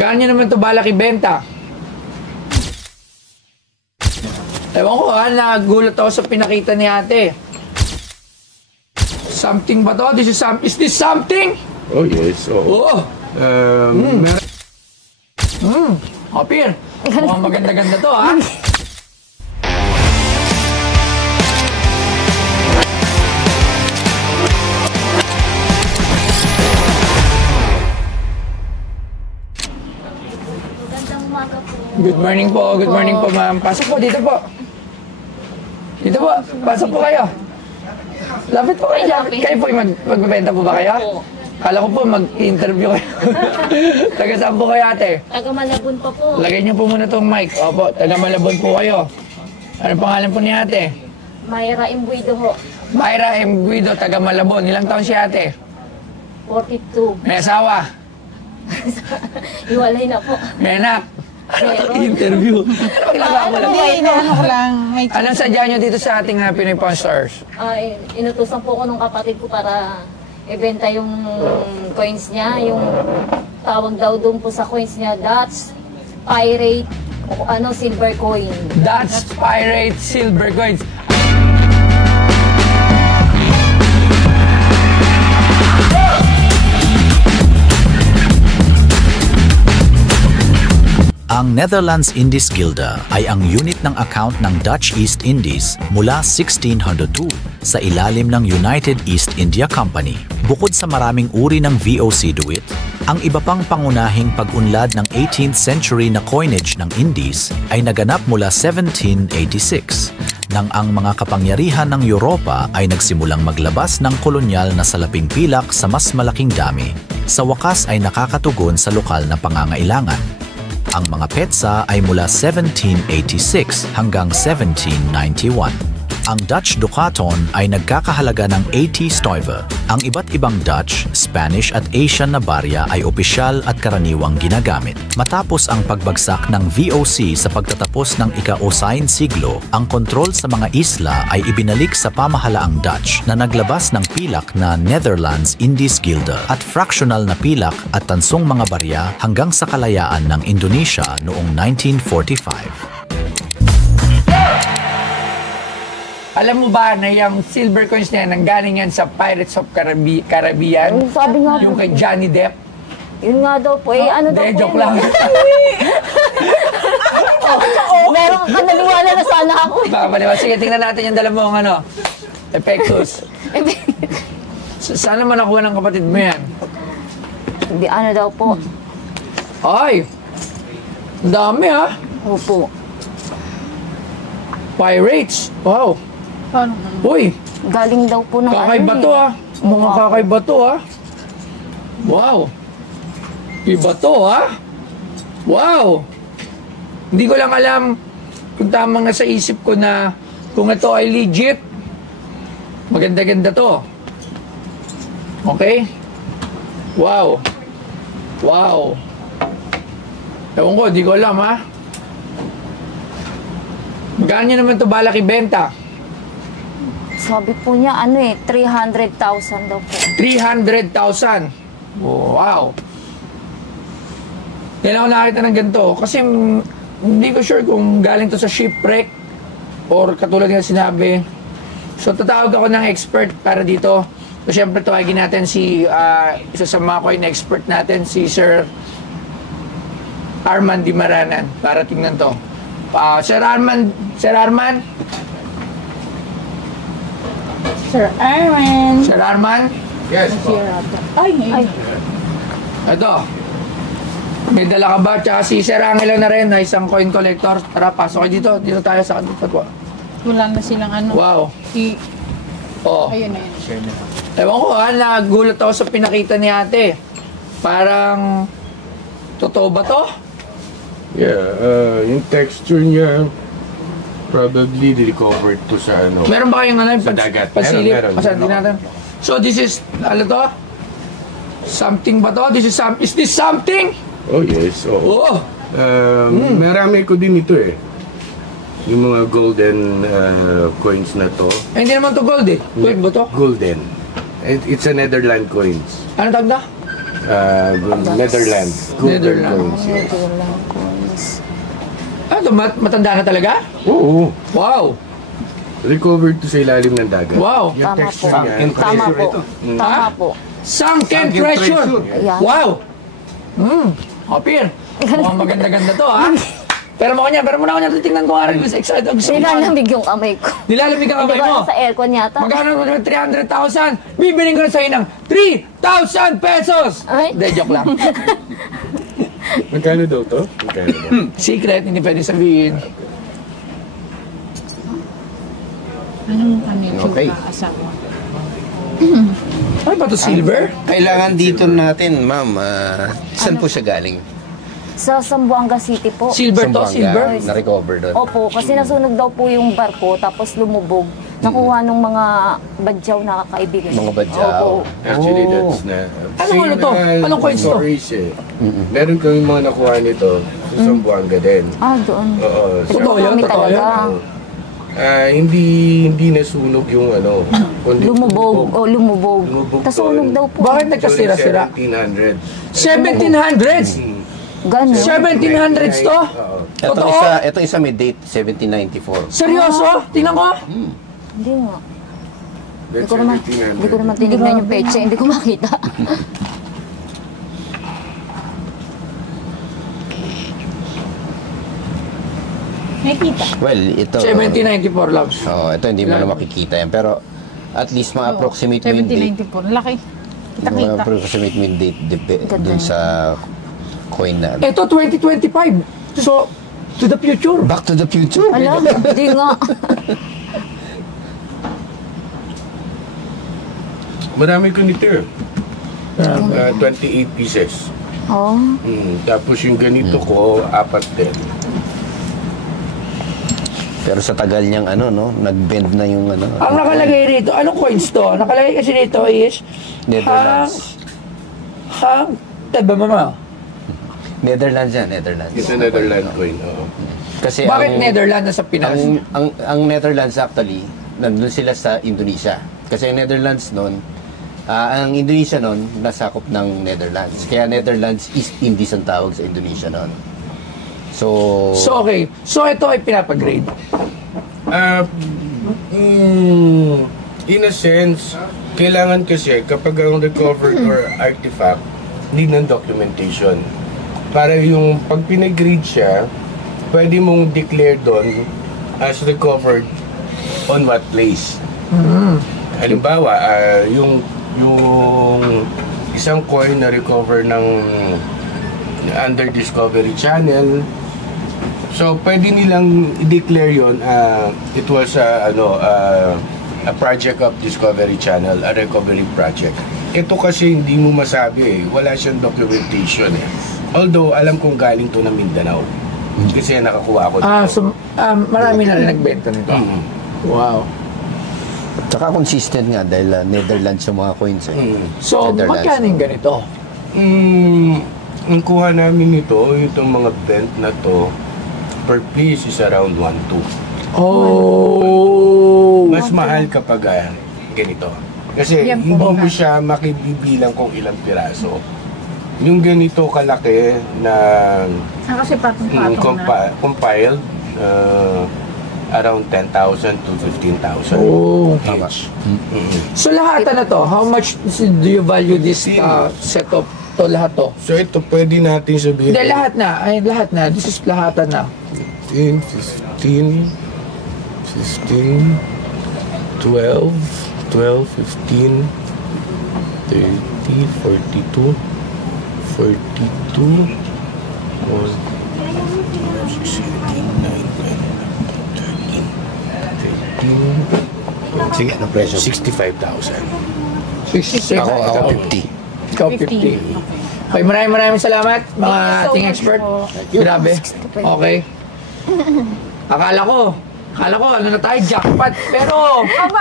Magkano nyo naman ito balak ibenta? Ewan ko ha, nagulat ako sa pinakita ni ate. Something ba to? Is this something? Oh yes, Oo. Kapir, mukhang maganda-ganda to ha. Good morning po ma'am. Pasok po, dito po. Dito po, pasok po kayo. Lapit po kayo, lapit. Kayo po, magbebenta po ba kayo? Kala ko po, mag-interview kayo. Taga saan po kayo ate? Taga Malabon pa po. Lagay niyo po muna tong mic. Opo, taga Malabon po kayo. Ano pangalan po ni ate? Mayra Imbuido ho. Mayra M. Guido, taga Malabon. Ilang taon si ate? 42. May asawa? Iwalay na po. May anak? Meron. Interview. Paglaba ko lang. Ano ko lang. Anong sadya nyo dito sa ating Pinoy Pawn Stars? Inutusan po ko ng kapatid ko para ibenta yung coins niya. Yung tawag daw doon po sa coins niya, Dutch Pirate silver coin. Dutch Pirate Silver Coins. Ang Netherlands Indies Gilda ay ang unit ng account ng Dutch East Indies mula 1602 sa ilalim ng United East India Company. Bukod sa maraming uri ng VOC duit, ang iba pang pangunahing pag-unlad ng 18th century na coinage ng Indies ay naganap mula 1786 nang ang mga kapangyarihan ng Europa ay nagsimulang maglabas ng kolonyal na salaping pilak sa mas malaking dami. Sa wakas ay nakakatugon sa lokal na pangangailangan. Ang mga petsa ay mula 1786 hanggang 1791. Ang Dutch Ducaton ay nagkakahalaga ng 80 stuiver. Ang iba't ibang Dutch, Spanish at Asian na barya ay opisyal at karaniwang ginagamit. Matapos ang pagbagsak ng VOC sa pagtatapos ng ika-9 siglo, ang kontrol sa mga isla ay ibinalik sa pamahalaang Dutch na naglabas ng pilak na Netherlands Indies Gilda at fractional na pilak at tansong mga barya hanggang sa kalayaan ng Indonesia noong 1945. Alam mo ba na yung silver coins niya nanggaling yan sa Pirates of Caribbean? Sabi nga Yung po. kay Johnny Depp? Yun nga daw po. Ano daw po joke yun? lang. Meron ka naniwala na sana ako. Baka pala. Sige, tingnan natin yung dalawang epektos. Sana man nakuha ng kapatid mo yan. Hindi, ano daw po. Ay! Ang dami ha? Opo. Pirates. Wow. Paano? Uy, Galing daw po ng kakaiba to ha. Mga kakaiba to ha. Wow. Iba to ha. Wow. Hindi ko lang alam kung tama nga sa isip ko na kung ito ay legit. Maganda-ganda to. Okay? Wow. Wow. Ewan ko, di ko alam ha. Magkano nyo naman ito balak ibenta? Sabi po niya, 300,000 daw po. 300,000. Wow. Yan ako nakita ng ganito. Kasi hindi ko sure kung galing to sa shipwreck or katulad nga sinabi. So tatawag ako ng expert para dito. So syempre tawagin natin si isa sa mga coin expert natin, si Sir Arman Dimaranan para tingnan to. Sir Arman. Sir Arman. Sir Arman? Yes po. Ay. Ito. May dala ka ba? Tsaka si Sir Angelo na rin na isang coin collector. Tara, pasok kayo dito. Dito tayo sa kanto po. Wala na silang ano. Wow. Oh. Ayun na yun. Ewan ko ha, nagulat ako sa pinakita ni ate. Parang, totoo ba to? Yeah, yung texture niya, probably recovered to sa Meron ba kayong sa dagat? pasilip? Meron. Pasantin natin. So this is, to? Something ba to? Is this something? Oh yes, Oo. Marami ko din ito eh. Yung mga golden coins na to. Hindi naman to gold eh. Gold ba to? Golden. It's a Netherlands coins. Ano tawag na? Netherlands. Golden Netherlands. coins. Ano, matanda na talaga? Oo. Wow! Recovered to sa ilalim ng dagat. Wow! Yung Tama po. texture niya. Tama po. Tama po. Sunken Sunken treasure! treasure. Ayan. Wow! Hopir! Mukhang maganda-ganda to, ha? Pero mo kanya, pero muna ko niya titingnan ko nga rin. Excited. Gusto ko Nilalamig yung kamay ko. Nilalamig ang Hindi kamay ba mo. sa aircon yata? Magkano mo 300,000? Bibiling ko na sa'yo ng 3,000 pesos! Ay. Hindi, joke lang. Magkano daw to? Magkano daw? Secret, hindi pwede sabihin. Anong ano yung Okay. asawa? Ano ba to, silver? Kailangan dito natin, ma'am. Saan po siya galing? Sa Zamboanga City po. Silver to, Zamboanga, silver? Na-recover doon. Opo, kasi nasunog daw po yung barko, tapos lumubog. Nakuha nung mga badyaw na kaibigan. Mga badyaw. Opo. Actually, that's na... Anong ano to? Anong coins to? Stories eh. Meron kami mga nakuha nito sa Zamboanga din. Ah, doon. Oo. Totoo yun? Kami Totoo talaga. yun? Hindi nasunog yung ano. kundi Lumubog. O, lumubog. Lumubog Tapos doon. sunog daw po. Bakit nagkasira-sira? 1700. 1700s? Gano'n. 1700s to? Oo. Itong isa may date, 1794. Seryoso? Tingnan ko. Hindi nga. That's Hindi ko naman 1700. tinignan yung pecha. Hindi ko makita. May kita. Well, ito... 1794, loves. Ito hindi mo na makikita yan. Pero at least ma-approximate mo yung date. 1794. Laki. Kita-kita. Ma-approximate mo yung date dun sa coin na. Ito, 2025. So, to the future. Back to the future. Alam, hindi nga. Marami ko nito eh. 28 pieces. Oh. Tapos yung ganito ko, 4 din. Pero sa tagal niyang nag-bend na yung Ang nakalagay rito, anong coins to? Nakalagay kasi dito is... Netherlands. Taba mama. Netherlands yan, Netherlands. Ito Netherlands coin. Oo. Kasi Bakit Netherlands na sa Pinas? ang Netherlands actually, nandun sila sa Indonesia. Kasi ang Netherlands noon, ang Indonesia noon, nasakop ng Netherlands. Kaya Netherlands East Indies ang tawag sa Indonesia noon. So okay. So, ito ay pinapagrade. In a sense, kailangan kasi kapag ang recovered or artifact, need ng documentation. Para yung pag pinagrade siya, pwede mong declare doon as recovered on what place. Halimbawa, yung isang coin na recover ng under Discovery Channel, so pwede nilang i-declare yon, it was a project of Discovery Channel, a recovery project. Ito kasi hindi mo masabi wala siyang documentation eh. Although alam kong galing to ng Mindanao kasi nakakuha ko dito. So, marami na rin nagbenta nito. Wow. tsaka consistent nga dahil Netherlands yung mga coins So, Netherlands. magkano yung ganito? Ang kuha namin ito, itong mga bent na to, per piece is around 1.2. Oh! Mas mahal kapag ganito. Kasi Yan hindi po mo ba? siya makibibilang kung ilang piraso. Yung ganito kalaki na Kasi patong-patong na. compiled, around 10,000 to 15,000 Oh. each. So, lahat na to, how much do you value this setup? To lahat to? So ito pwede natin sabihin. Hindi, lahat na. Ay, lahat na. This is lahatan na. 15, 12, 15, 30, 42, 42, 13, Sige, ano presyo? 65,000. 66. Ako 50. Ikaw 50. Okay, maraming salamat, mga ating expert. Grabe. Okay. Akala ko, ano na tayo, jackpot. Pero,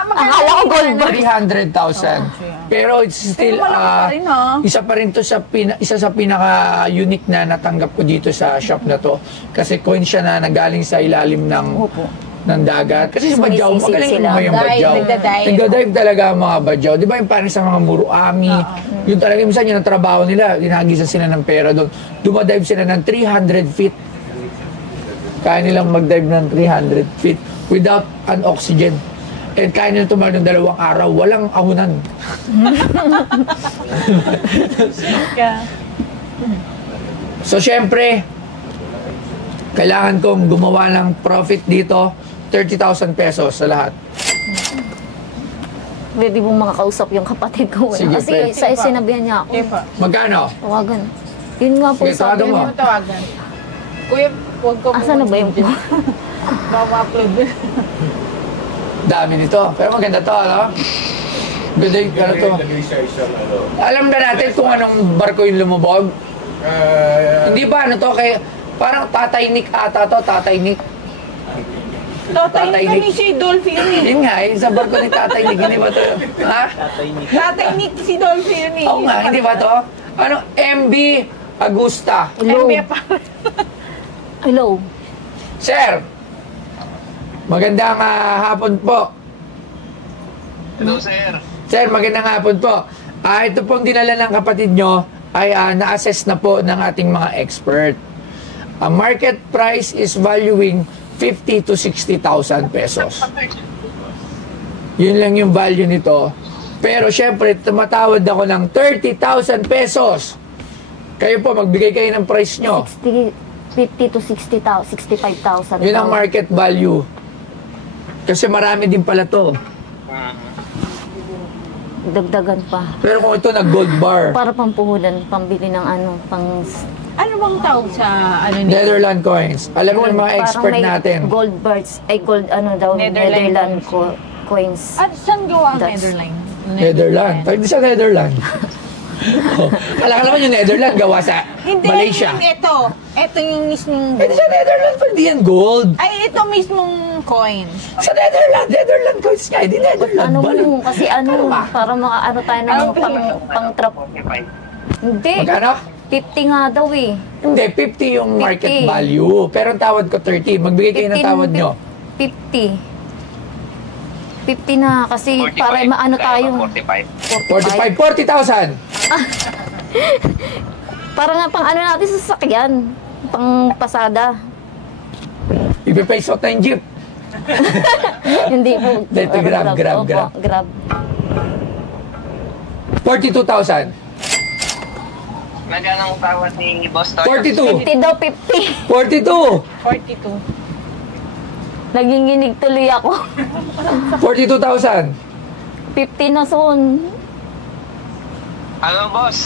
Akala ko gold bar. 300,000. Pero it's still, Pero malaki pa rin, no? isa pa rin to sa isa sa pinaka-unique na natanggap ko dito sa shop na to. Kasi coin siya na nagaling sa ilalim ng Opo. ng dagat. Kasi sa badyaw, Sumisisid magaling sila. mo yung badyaw. Nagdadive. Nagdadive talaga ang mga badyaw. Di ba yung parang sa mga muruami, yun talaga, minsan yun ang trabaho nila, ginagisa sila ng pera doon. Dumadive sila ng 300 feet. Kaya nilang mag-dive ng 300 feet without an oxygen. And kaya nila tumagal ng 2 araw, walang ahunan. So, syempre, kailangan kong gumawa ng profit dito, 30,000 pesos sa lahat. Pwede mong makakausap yung kapatid ko. Sige, Kasi pwede. sa sinabihan niya ako. Okay po. Magkano? Tawagan. Yun nga po Sige, sabi tawagan mo. niya. Ano tawagan? Kuya, huwag ko Asa na ba yung po? Bawa-upload. Dami nito. Pero maganda to, ano? Ganda yung ano to. Lagay sa isang ano. Alam na natin kung anong barko yung lumubog. Hindi ba ano to? Kaya, parang Tatay Nick ata to, Tatay Nick. Tatay Tatay Nick Nick. kami si Dolphy yun eh. Yun nga, yung sa barko ni Tatay Nick, hindi ba to? Ha? Tatay Nick si Dolphy yun eh. Oo nga, hindi ba to? Ano? MB Agusta. Hello. MB pa. Hello. Sir, magandang hapon po. Hello, sir. Sir, magandang hapon po. Ito pong dinala ng kapatid nyo ay na-assess na po ng ating mga expert. Ang market price is valuing 50 to 60,000 pesos. Yun lang yung value nito. Pero syempre, tumatawad ako ng 30,000 pesos. Kayo po, magbigay kayo ng price nyo. 50 to 60,000, 65,000. Yun ang market value. Kasi marami din pala to. Dagdagan pa. Pero kung ito nag-gold bar, Para pampuhulan, pambili ng ano, pang... Ano bang tawag sa ano nito? Netherland coins. Alam mo ng mga Parang expert may natin. gold bars, ay gold, ano daw, Netherland coins. At saan gawa ang That's- Netherlands? Netherland. Pwede sa Netherland. Kala ka naman yung Netherland gawa sa Hindi, Malaysia. yung ito. Ito yung mismong Pwede sa Netherland, pwede yan gold. Ay, ito mismong coins. Sa Netherland coins nga, hindi Netherland. Ano Balo. mo, kasi ano, para makaano tayo ng Ano pang trap. Hindi, Magkano? 50 nga daw eh. Hindi, 50 yung market 50. value. Pero ang tawad ko 30. Magbigay kayo ng tawad nyo. 50. 50 na kasi para maano tayo. 45. 40,000. Para nga pang ano natin sa sasakyan. Pang pasada. Ipipace out na yung jeep. Hindi po. Dito, grab. Opo, grab. 42,000. Nandiyan ang tawad ni Boss Toyo. 42. 50 daw, 50. 42. 42. Naginginig tuloy ako. 42,000. 50 na soon. Ano, boss?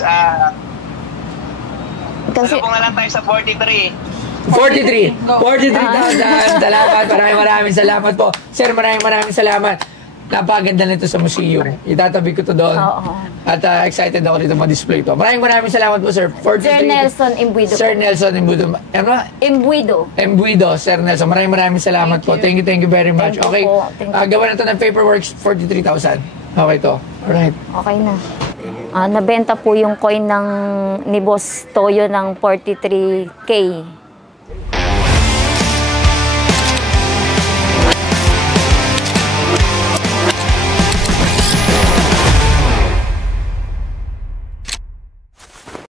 Kasi, Ano po nga lang tayo sa 43? 43. 43,000. Salamat. Maraming salamat po. Sir, maraming salamat. Napaganda nito sa museum. Itatabi ko to doon. Oo. At excited ako dito ma-display to. Maraming salamat po, sir. 43. Sir Nelson Imbuido. Sir Nelson Imbuido. Ano? Imbuido. Embuido, Sir Nelson. Maraming salamat po. Thank you very much. Thank you Okay. po. Thank you. Gawa na to ng paperwork, 43,000. Okay to. Alright. Okay na. Nabenta po yung coin ng ni Boss Toyo ng 43K.